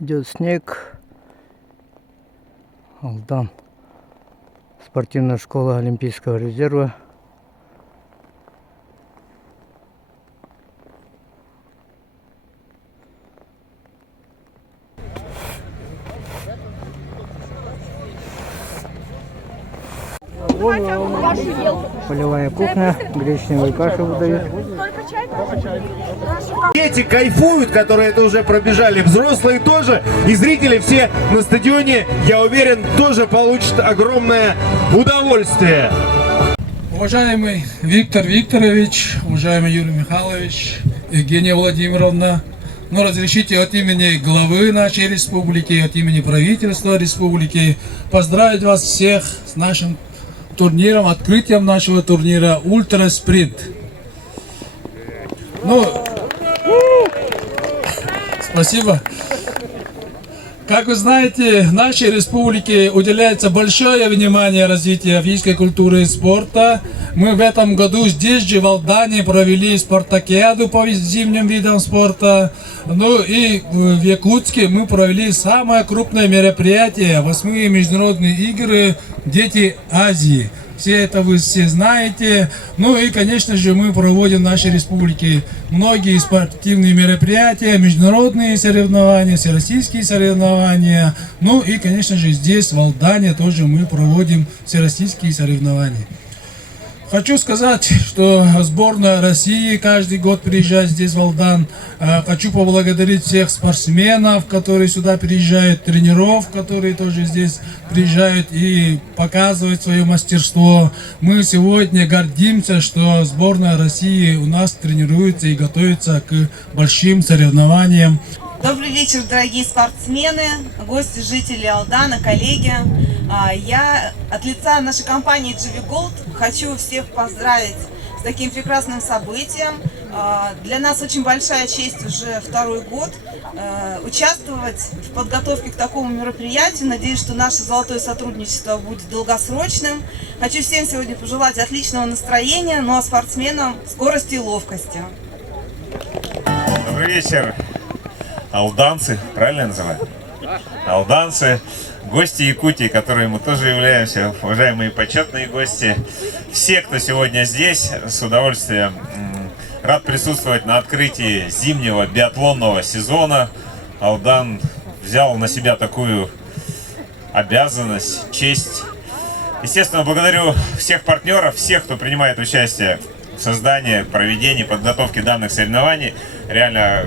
Идет снег. Алдан. Спортивная школа Олимпийского резерва. Полевая кухня, гречневую кашу выдают. Дети кайфуют, которые это уже пробежали, взрослые тоже, и зрители все на стадионе, я уверен, тоже получат огромное удовольствие. Уважаемый Виктор Викторович, уважаемый Юрий Михайлович, Евгения Владимировна, разрешите от имени главы нашей республики, от имени правительства республики поздравить вас всех с нашим турниром, открытием нашего турнира Ультра Спринт. Спасибо. Как вы знаете, нашей республике уделяется большое внимание развитию физической культуры и спорта. Мы в этом году здесь же, в Алдане, провели спартакиаду по зимним видам спорта. И в Якутске мы провели самое крупное мероприятие, 8-е международные игры «Дети Азии». Все это вы все знаете. И, конечно же, мы проводим в нашей республике многие спортивные мероприятия, международные соревнования, всероссийские соревнования. И, конечно же, здесь, в Алдане, тоже мы проводим всероссийские соревнования. Хочу сказать, что сборная России каждый год приезжает здесь в Алдан. Хочу поблагодарить всех спортсменов, которые сюда приезжают, тренеров, которые тоже здесь приезжают и показывают свое мастерство. Мы сегодня гордимся, что сборная России у нас тренируется и готовится к большим соревнованиям. Добрый вечер, дорогие спортсмены, гости, жители Алдана, коллеги. Я от лица нашей компании GV Gold хочу всех поздравить с таким прекрасным событием. Для нас очень большая честь уже второй год участвовать в подготовке к такому мероприятию. Надеюсь, что наше золотое сотрудничество будет долгосрочным. Хочу всем сегодня пожелать отличного настроения, а спортсменам скорости и ловкости. Добрый вечер, алданцы, правильно я называю? Алданцы, гости Якутии, которые мы тоже являемся, уважаемые почетные гости. Все, кто сегодня здесь, с удовольствием рад присутствовать на открытии зимнего биатлонного сезона. Алдан взял на себя такую обязанность, честь. Естественно, благодарю всех партнеров, всех, кто принимает участие в создании, проведении, подготовке данных соревнований. Реально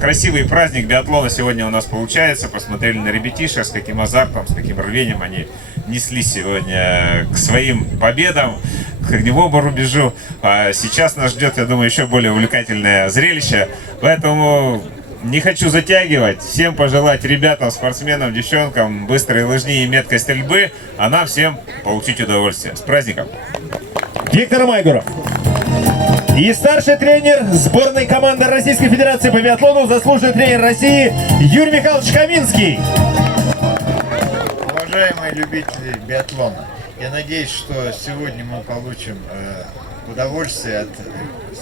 красивый праздник биатлона сегодня у нас получается. Посмотрели на ребятишек, с каким азартом, с каким рвением они несли сегодня к своим победам, к огневому рубежу. А сейчас нас ждет, я думаю, еще более увлекательное зрелище. Поэтому не хочу затягивать. Всем пожелать ребятам, спортсменам, девчонкам быстрой лыжни и меткой стрельбы, а нам всем получить удовольствие. С праздником! Виктор Майгуров. И старший тренер сборной команды Российской Федерации по биатлону, заслуженный тренер России Юрий Михайлович Каминский. Уважаемые любители биатлона, я надеюсь, что сегодня мы получим удовольствие от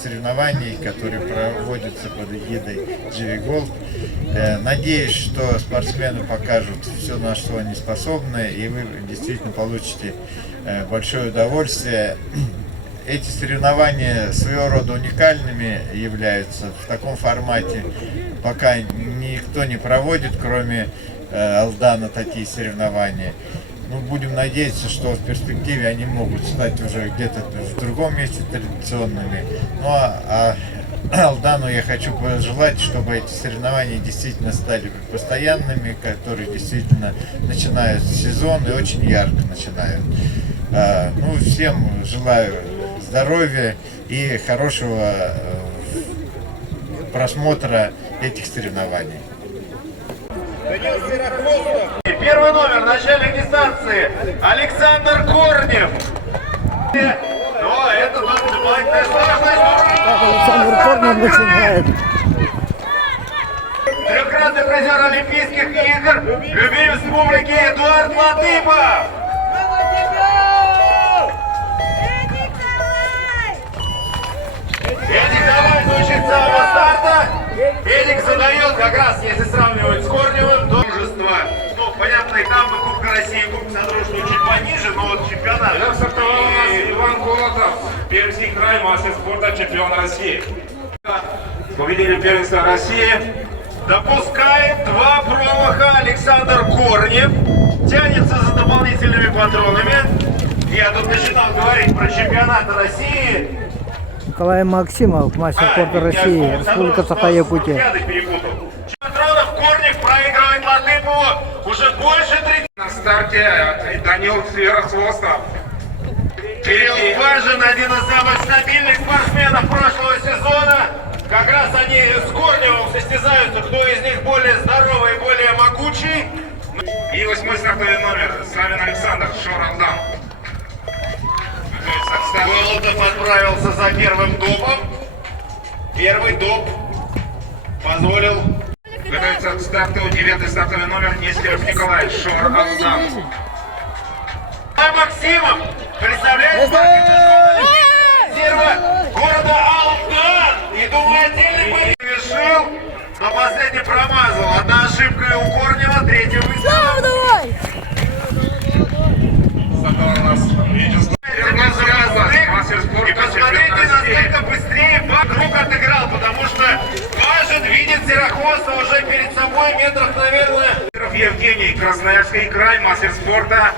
соревнований, которые проводятся под эгидой GV Gold. Надеюсь, что спортсмены покажут все, на что они способны, и вы действительно получите большое удовольствие. Эти соревнования своего рода уникальными являются. В таком формате пока никто не проводит, кроме Алдана, такие соревнования. Будем надеяться, что в перспективе они могут стать уже где-то в другом месте традиционными. Алдану я хочу пожелать, чтобы эти соревнования действительно стали постоянными, которые действительно начинают сезон и очень ярко начинают. Всем желаю здоровья и хорошего просмотра этих соревнований. Первый номер, начальник дистанции, Александр Корнев. Это дополнительная сложность. Александр Корнев начинает. Трехкратный призер Олимпийских игр, любимец публики Эдуард Латыпов. Эдик, давай звучит с самого старта. Эдик задает как раз, если сравнивать с Корневым, мастер спорта, чемпион России. Победитель первенства России. Допускает 2 промаха Александр Корнев. Тянется за дополнительными патронами. Я тут начинал говорить про чемпионат России. Николай Максимов, мастер спорта России, Республика Саха-Якутия. Патронов Корнев проигрывает Латыпову уже больше 30. На старте Данил Сверохвостов. Кирилл Важин, один из самых стабильных спортсменов прошлого сезона. Как раз они с Корневым состязаются, кто из них более здоровый и более могучий. И 8-й стартовый номер, Славин Александр, Шор-Алдан. Голотов отправился за первым допом. Первый доп позволил готовиться к старту 9-й стартовый номер Нестеров Николай, Шор-Алдан. Максимов представляет резерва города Алдан. И думаю, отдельный бой решил, но последний промазал. Одна ошибка у Корнева, третий выстрел. И посмотрите, насколько быстрее друг отыграл, потому что Важин видит Серохвоста уже перед собой метрах, наверное. Евгений, Красноярский край, мастер спорта,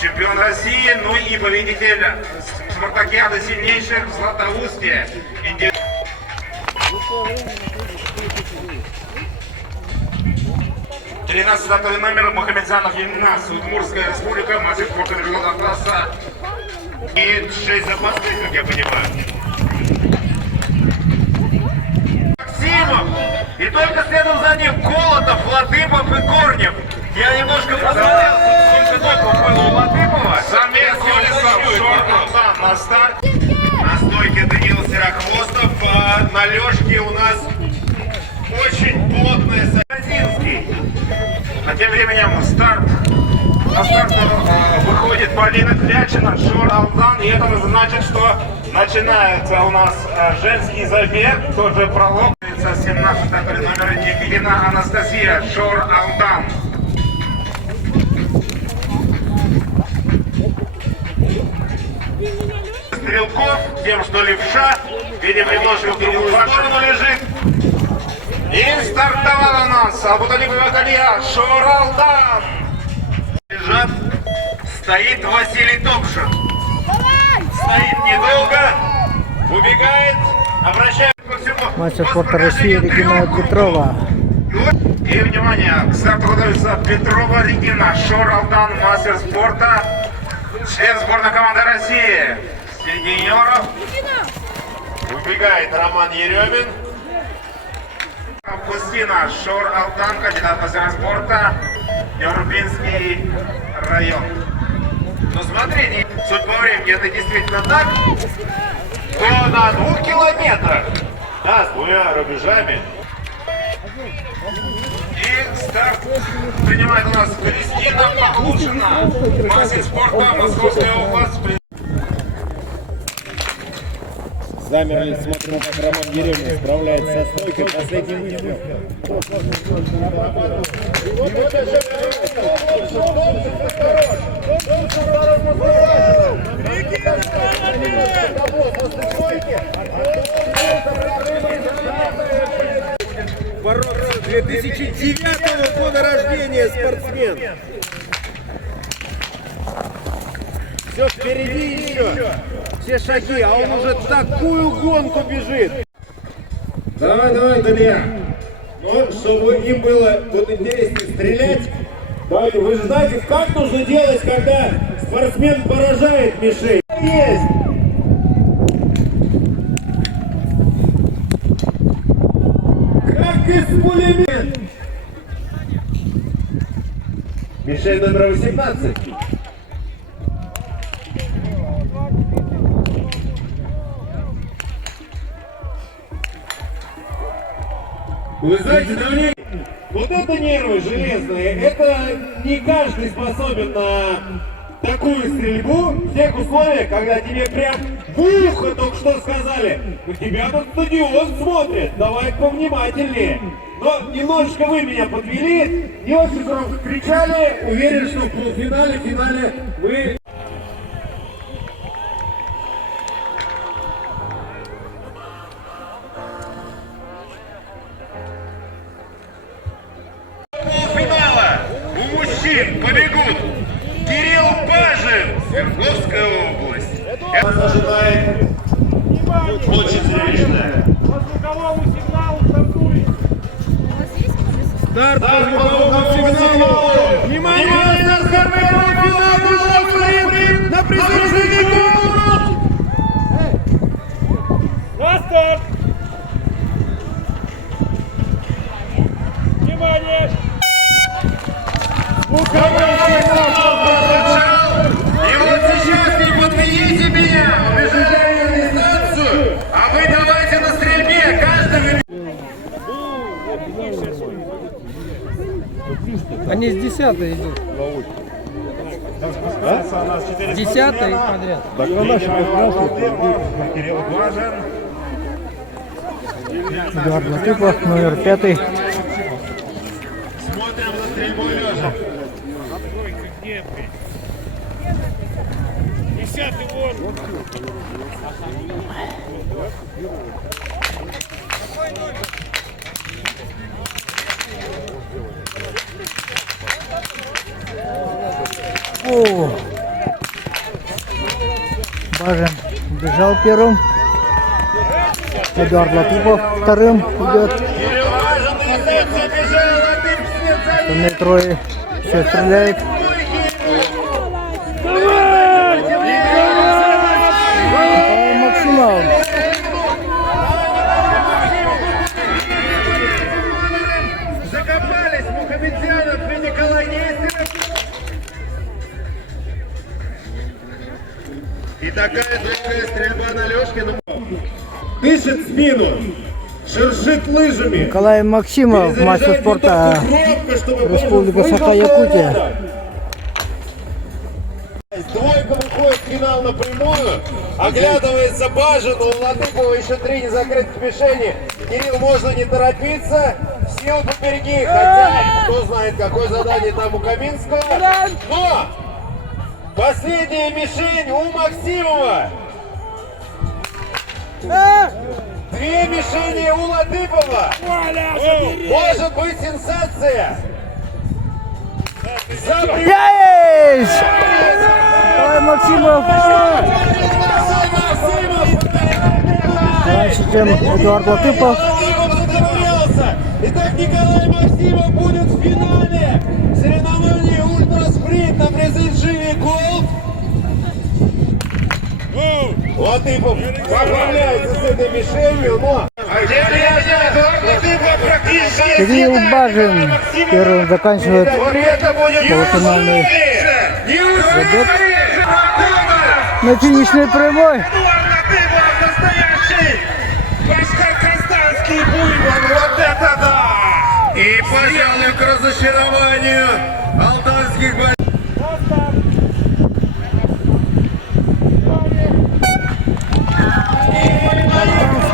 чемпион России, ну и победитель спартакиады сильнейших в Златоусте. 13-й номер Мухамедзянов Ельнас, Удмуртская республика, мастер спорта международного класса. И 6 запасных, как я понимаю. Максимов! И только следом за ним Голотов, Латыпов и Корнев. Я немножко посмотрел, сколько допов было у Латыпова. На старт. На стойке Данил Серохвостов. На Лёшке у нас очень плотная Сагазинский. А тем временем старт. На старт выходит Полина Клячина, Шор-Алдан. И это значит, что начинается у нас женский забег, тот же пролог. 17-й номер Никитина Анастасия, Шор-Алдан. Стрелков, тем, что левша, видимо, немножко в другую сторону лежит. И стартовал у нас Абуталипова Галия, Шор-Алдан. Лежат, стоит Василий Топшин. Стоит недолго, убегает, обращается ко всему. Мастер спорта России Регина Петрова. И, внимание, к старту готовится Петрова Регина, Шор-Алдан, мастер спорта, член сборной команды России. Среди юниоров убегает Роман Еремин. Августина, Шор-Алдан, кандидат мастера спорта, Нюрбинский район. Но смотрите, судя по времени, это действительно так, то на 2 километрах, да, с 2 рубежами. И старт принимает у нас Кристина Павлушина, мастер спорта, Московская область. Замерли, смотрим, как Роман Еремин справляется со стойкой. Последний выстрел. Бороться 2009 года рождения спортсмен. Все впереди еще. Все шаги, а он уже такую гонку бежит. Давай, Илья. Но чтобы им было тут интереснее стрелять, давайте, вы же знаете, как нужно делать, когда спортсмен поражает мишень. Есть! Как из пулемета! Мишень номер 18. Вы знаете, давление, вот это нервы железные, это не каждый способен на такую стрельбу в тех условиях, когда тебе прям в ухо только что сказали, у тебя тут стадион смотрит, давай повнимательнее. Но немножечко вы меня подвели, не очень громко кричали, уверен, что в полуфинале, финале вы... 1 побегут Кирилл Бажин, Свердловская область. Это ожидает очень зрелищная. Старт по звуковому сигналу. Внимание, старт финал на призывный гол. На старт. Внимание. Звуковой сигнал прозвучал. И вот сейчас не подведите меня. Убежали на дистанцию. А вы давайте на стрельбе. Каждый. Они с 10-й идут. 10-й подряд. Эдуард Латыпов, номер 5. Смотрим за стрельбой лежа. О! Бажин бежал первым. Эдуард Латыпов вторым идет. Остальные трое все стреляет. Максимал. Закопались Мухамедзянов и Николай Нестеров. И такая долгая стрельба на Лёшкину. Дышит спину, шершит лыжами. Николай Максимов, мастер спорта Республика Саха-Якутия. Двойка выходит в финал напрямую. Оглядывается Бажин, у Латыпова еще 3 незакрытых мишени. Кирилл, можно не торопиться. Силы побереги, хотя кто знает, какое задание там у Каминского. Но последняя мишень у Максимова. 2 мишени у Латыпова. Может быть сенсация. Есть! Николай Максимов раньше, чем Эдуард Латыпов. Итак, Николай Максимов будет в финале соревнований ультраспринт на призы GV Gold. Латыпов поправляется с этой мишенью, но... Кирилл Бажин первым заканчивает полуфинальный забег на финишной прямой. И, пожалуй, к разочарованию алтайских болельщиков.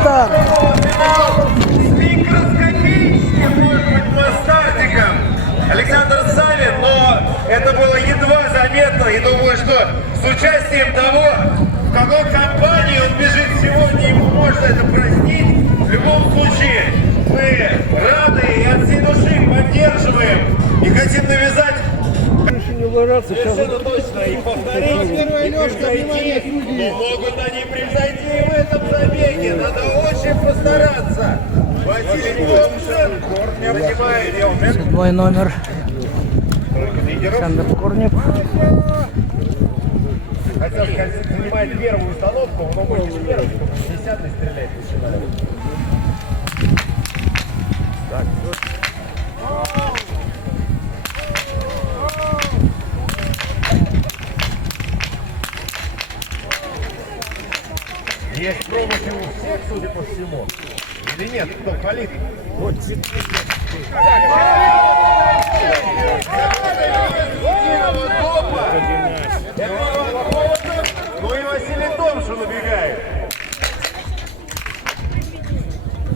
Старт. Микроскопическим, может быть, мастартиком Александр Савин, но это было едва заметно. И думаю, что с участием того, в какой компании он бежит сегодня, ему можно это простить. В любом случае, мы рады и от всей души поддерживаем и хотим навязать совершенно точно и повторить, и превзойти, но могут они превзойти и в этом забеге. Надо очень постараться. Василий Томшин не обнимает его. 7 номер. Александр Корнев. Хотел сказать, занимает первую установку, но мы не первый, чтобы 10-й стрелять начинали. Так, есть промахи у всех, судя по всему. Или нет? Кто палит? Вот ну и Василий Томшин убегает.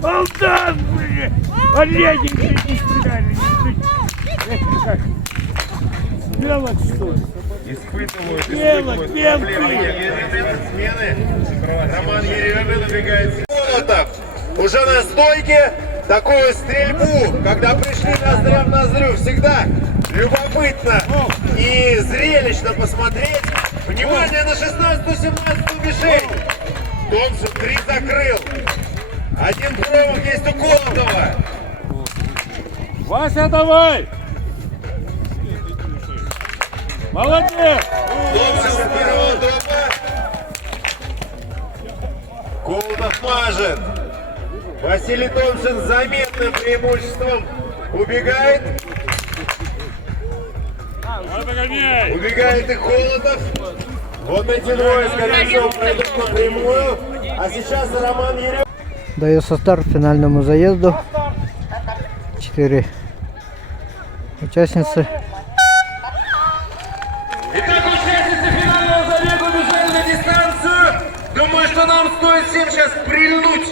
Полтан, блин! Олеги не стреляли, Делать что ли? Испытывают проблемы. Смены. Роман Еремин убегает. Молотов уже на стойке. Такую стрельбу, когда пришли пришли ноздря в ноздрю. Всегда любопытно и зрелищно посмотреть. Внимание на 16-17 мишень. Томпсон 3 закрыл. Один промах есть у Колотова. Вася, давай! Молодец! Томпсон с первого дропа. Колотов мажет. Василий Томпсон с заметным преимуществом убегает. Убегает и Колотов. Вот эти двое, скорее всего, пройдут напрямую. А сейчас Роман Ерёв. Дается старт финальному заезду. 4 участницы. Итак, участницы финального забега бежали на дистанцию. Думаю, что нам стоит всем сейчас прильнуть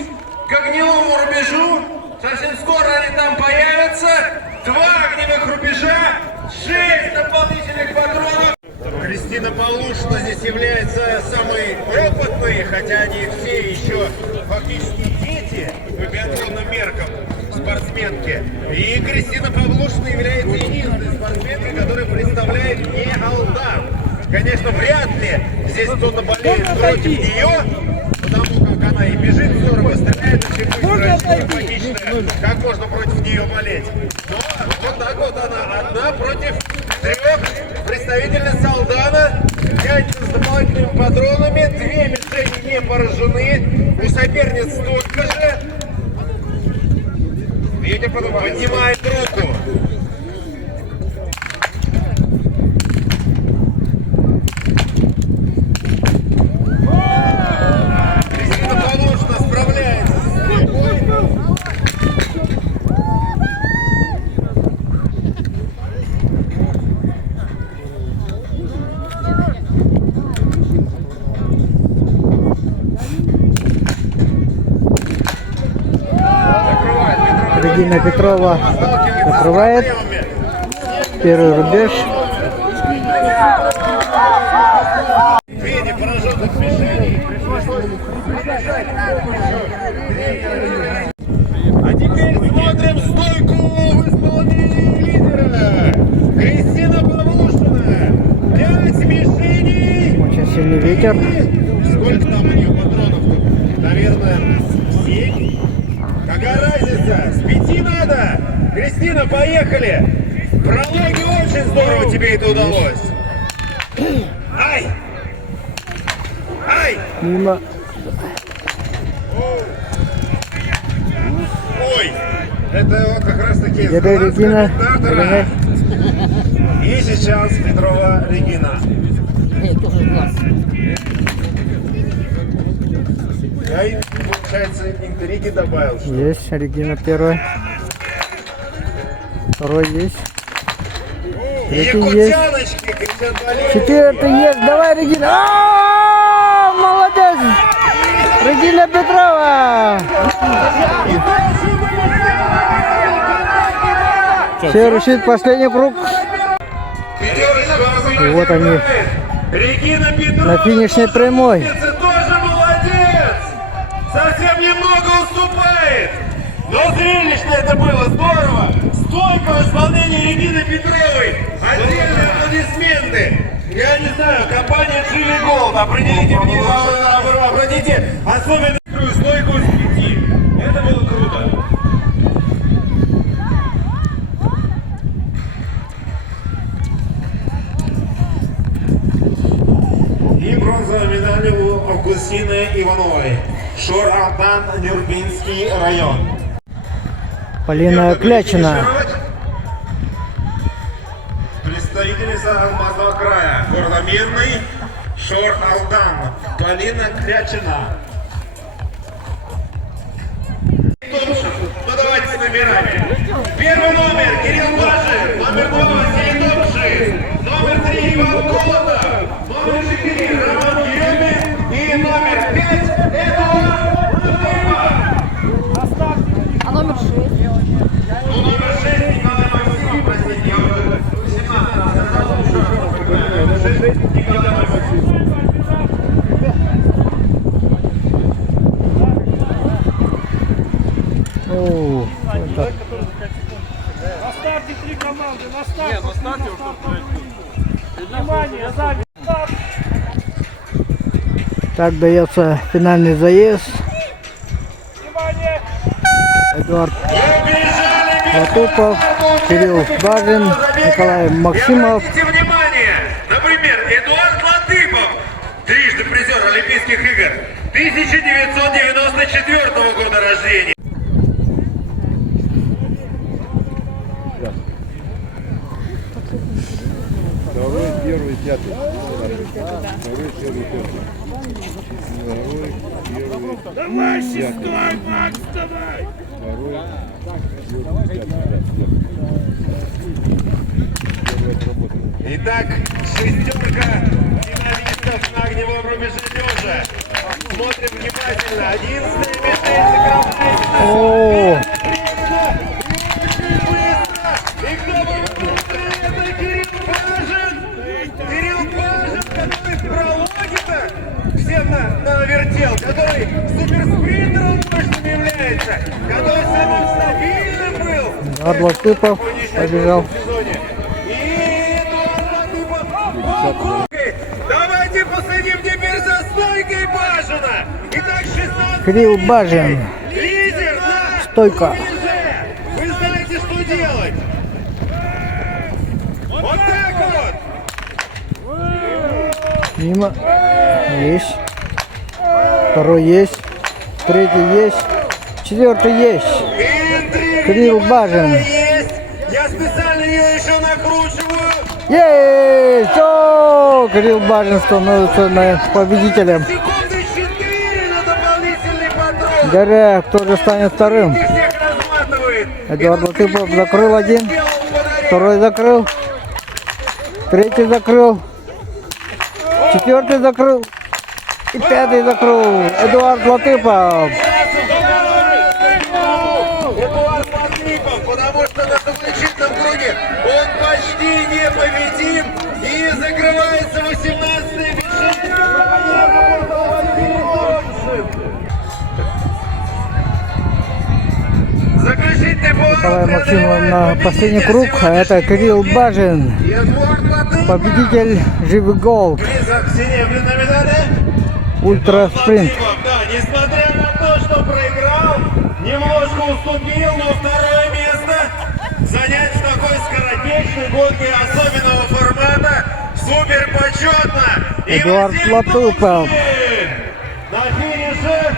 к огневому рубежу. Совсем скоро они там появятся. 2 огневых рубежа, 6 дополнительных патронов. Кристина Полушина здесь является самой опытной, хотя они все еще фактически дети по биатлонным меркам спортсменки. И Кристина Павлушина является единственной спортсменкой, которая представляет не Алдан. Конечно, вряд ли здесь кто-то болеет против нее, потому как она и бежит здорово, стреляет очень быстро, симпатичная. Как можно против нее болеть? Но вот так вот она одна против 3 представительниц Алдана, тянется с дополнительными патронами, 2 мишени не поражены, у соперниц столько же. Видите, поднимает руку. Кристина Полушина справляется с стрельбой. Регина Петрова закрывает первый рубеж. Видя пораженных мишеней, пришлось прибежать. А теперь смотрим стойку в исполнении лидера. Кристина Павлушина. 5 мишеней. Очень сильный ветер. Сколько там у нее патронов? Наверное, 7. Какая разница? С 5 надо. Кристина, поехали. В прологе очень здорово тебе это удалось. Ай! Ай! Мимо. Ой! Это вот как раз таки Еды Регина. комментатора. И сейчас Петрова Регина. Я и, получается, интриги добавил. Что... Есть Регина первая. Второй есть. Третий есть. Якутяночки, кричат болельщики. 4 есть. Давай, Регина. Молодец! Регина Петрова! Все, решит последний круг. И вот они Регина Петрова на финишной прямой. тоже молодец! Совсем немного уступает! Но зрелищно это было, здорово! Стойко в исполнении Регины Петровой! Отдельные аплодисменты! Я не знаю, компания Дживи Голд, определите мне, обратите особенно стойку с 5. Это было круто! И бронзовая медаль у Августины Ивановой. Шор Алдан, Нюрбинский район. Полина Клячина. Представительница Алмазного края. Города Мирный. Шор Алдан. Полина Клячина. Ну давайте с номерами. Первый номер Кирилл Бажин. Номер 2 Василий Томшин. Номер 3 Иван Колотов. Номер 4 Роман Ерёмин. И номер 5 Эдуард Латыпов. А номер 6? Ну, номер 6 Николай Максимов, простите, я уже 18 раз сказал, номер 6 Николай Максимов. О, вот так. старте 3 команды. На старте. На старте внимание, сзади. Старт. Так дается финальный заезд. Внимание. Эдуард Латыпов, Кирилл Бажин, Николай Максимов. Обратите внимание, например, Эдуард Латыпов, трижды призер Олимпийских игр, 1994 года рождения. Второй, первый, пятый. Второй, первый, пятый. Второй, первый, Давай, шестой, Макс, давай. второй, первый, пятый. Первый отработанный. Итак, шестерка финалистов на огневом рубеже лежа. Смотрим внимательно. 11-я мишень закрывается. О, И кто был быстрее? Это Кирилл Бажин! Кирилл Бажин, который в прологе-то всем навертел, который суперспринтером мощным является, который самым стабильным был. Эдуард Латыпов побежал. И Эдуард Латыпов покупкой. Давайте посадим теперь за стойкой Бажина. Итак, 16 Кирилл Бажин. лидер на Стойка. рубеже. Вы знаете, что делать. Вот так вот. Мимо. Есть. Второй есть. Третий есть. Четвертый есть. Интрига Кирилл Бажин. есть. Я специально ее еще накручиваю. Есть! О, Кирилл Бажин становится победителем. Секунды 4 на дополнительный патрон. Дарья, кто же станет вторым? Всех разматывает. Эдуард Латыпов закрыл один. Сделал подарок. Второй закрыл. Третий закрыл. Четвертый закрыл. И пятый закрыл. Эдуард Латыпов. Эдуард Латыпов, потому что на заключительном круге он почти непобедим и закрывается 18-й мишень. Заключительный Николай Максимов на последний круг. А это Кирилл Бажин. Эдуард Латыпов. Победитель Живи Голд. Близок к серебряной медали. Ультра спринт. Да, несмотря на то, что проиграл, немножко уступил, но второе место занять в такой скоротечной гонке особенного формата супер почетно. И Эдуард Василий Латыпов. Томскин на финише.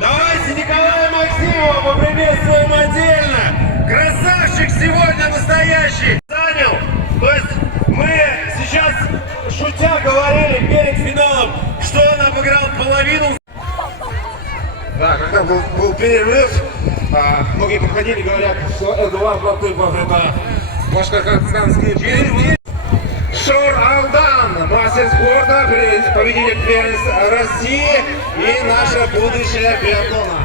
Давайте Николая Максимова поприветствуем отдельно. Красавчик сегодня настоящий. Занял. То есть мы сейчас, шутя, говорили перед финалом, что он обыграл половину. Да, когда был перерыв, многие подходили и говорят, что Эдуард Латыпов это башкортостанский чемпион. Шор Алдан, мастер спорта, победитель первенства России и наше будущее биатлона.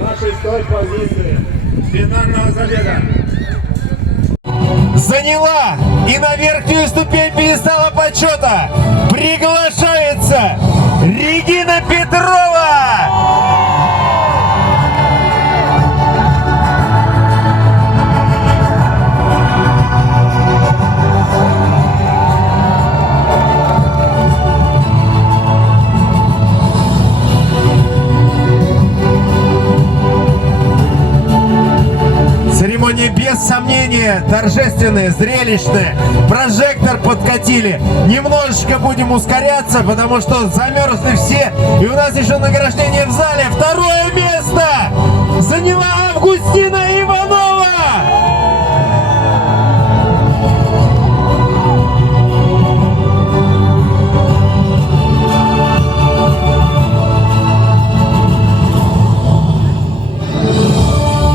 Наши 100 позиции финального забега. Заняла и на верхнюю ступень пьедестала почета приглашается Регина Петрова! Церемония без сомнения торжественная, зрелищная. Прожектор подкатили. Немножечко будем ускоряться, потому что замерзли все. И у нас еще награждение в зале. Второе место заняла Августина Иванова.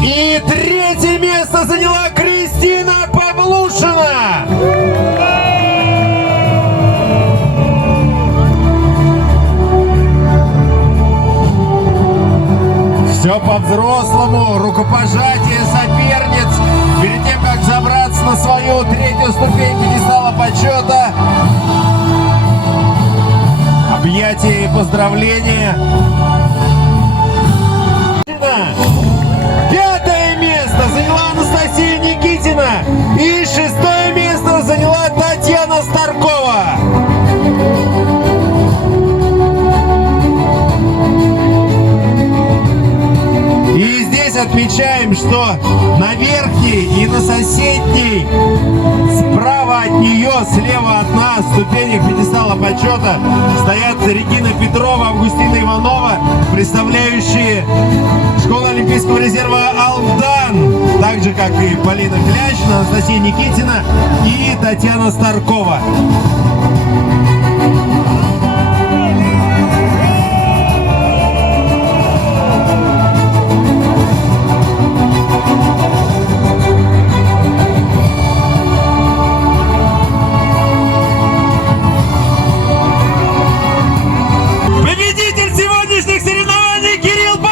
И третье место заняла Кристина Павлушина. Все по-взрослому, рукопожатие соперниц перед тем, как забраться на свою третью ступень пьедестала почета. Объятия и поздравления. отмечаем, что на верхней и на соседней, справа от нее, слева от нас, ступенях пьедестала почета стоят Регина Петрова, Августина Иванова, представляющие школу Олимпийского резерва «Алдан», так же, как и Полина Клящина, Анастасия Никитина и Татьяна Старкова. Победитель сегодняшних соревнований Кирилл Бажин!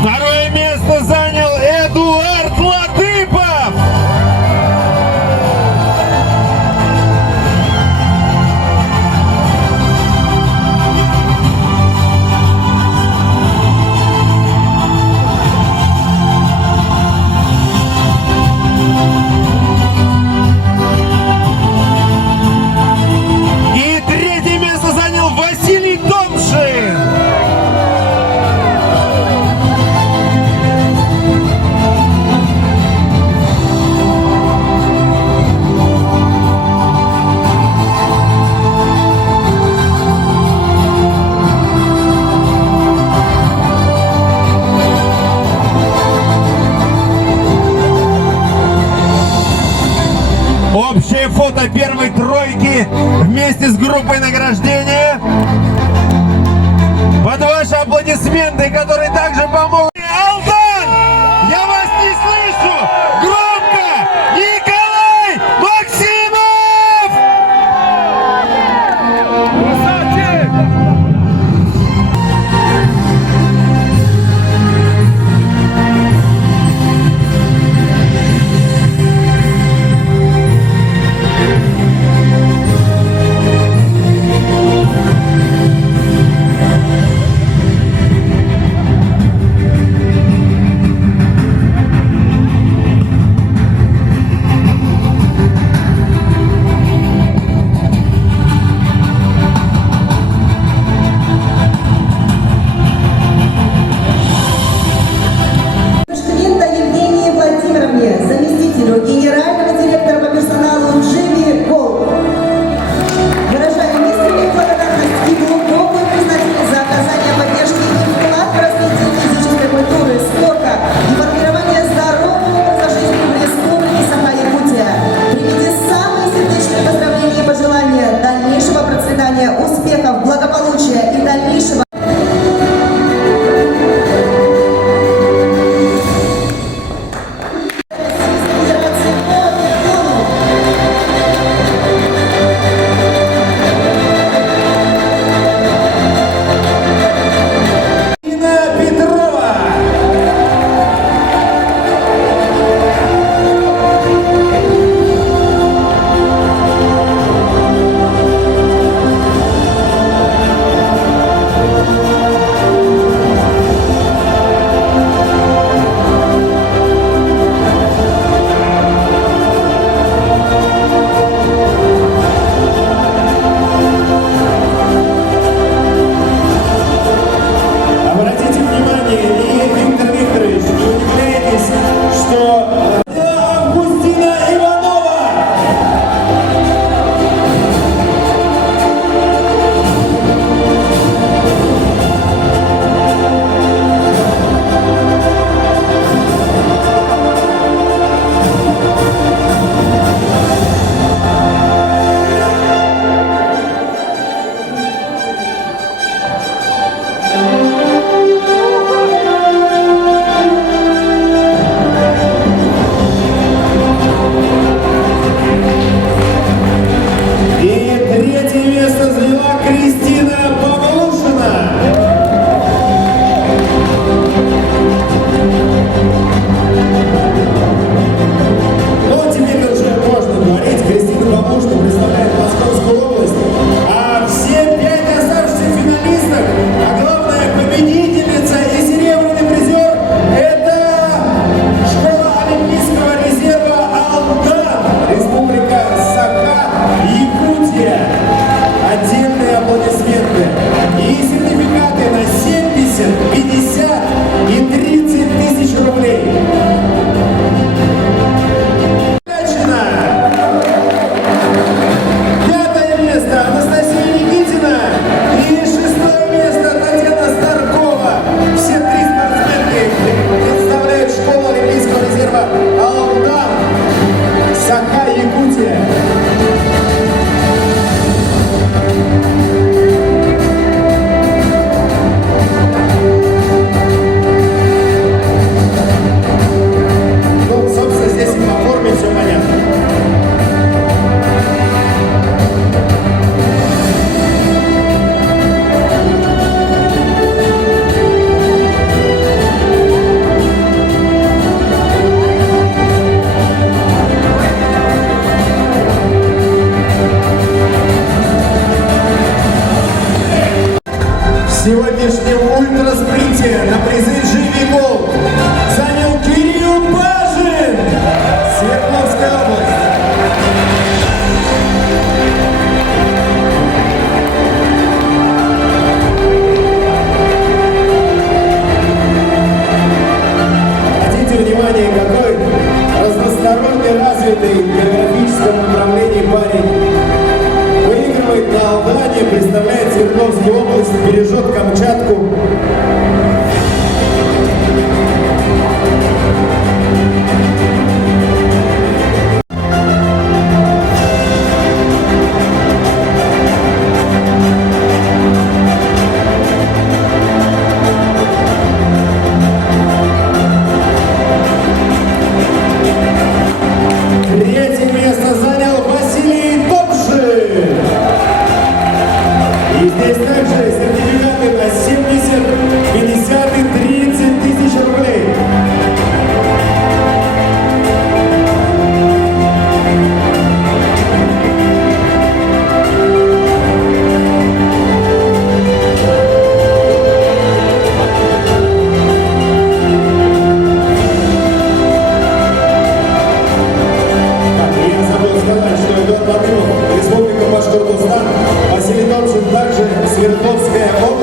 Второе место занял Эдуард Латыпов! И третье место занял Василий Томшин! Общее фото первой тройки вместе с группой награждения. Под ваши аплодисменты, которые также помогут. Алдан! Я вас не слышу! Громко! Николай Максимов! Швинта Евгении Владимировне, заместителю генерального директора по персоналу Дживи Голд. Выражаем искреннюю благодарность и глубокую признательность за оказание поддержки и вклад в развитие физической культуры, спорта и формирование здорового образа жизни в Республике Саха-Якутия. Примите самые сердечные поздравления и пожелания дальнейшего процветания, успехов, благополучия и дальнейшего Петрова! сегодняшнем ультраспринте на призы GV Gold занял Кирилл Бажин, Свердловская область. Обратите внимание, какой разносторонне развитый в географическом направлении парень. Выигрывает на Алдане, представляет Свердловскую область, бережет Камчатку. Третье место занял Василий Топшин. И здесь также сертификаты на 70, 50 и 30 тысяч рублей. Я забыл сказать, что Эдуард Батыров, Республика Башкортостан, Василий Топшин также Свердловская область.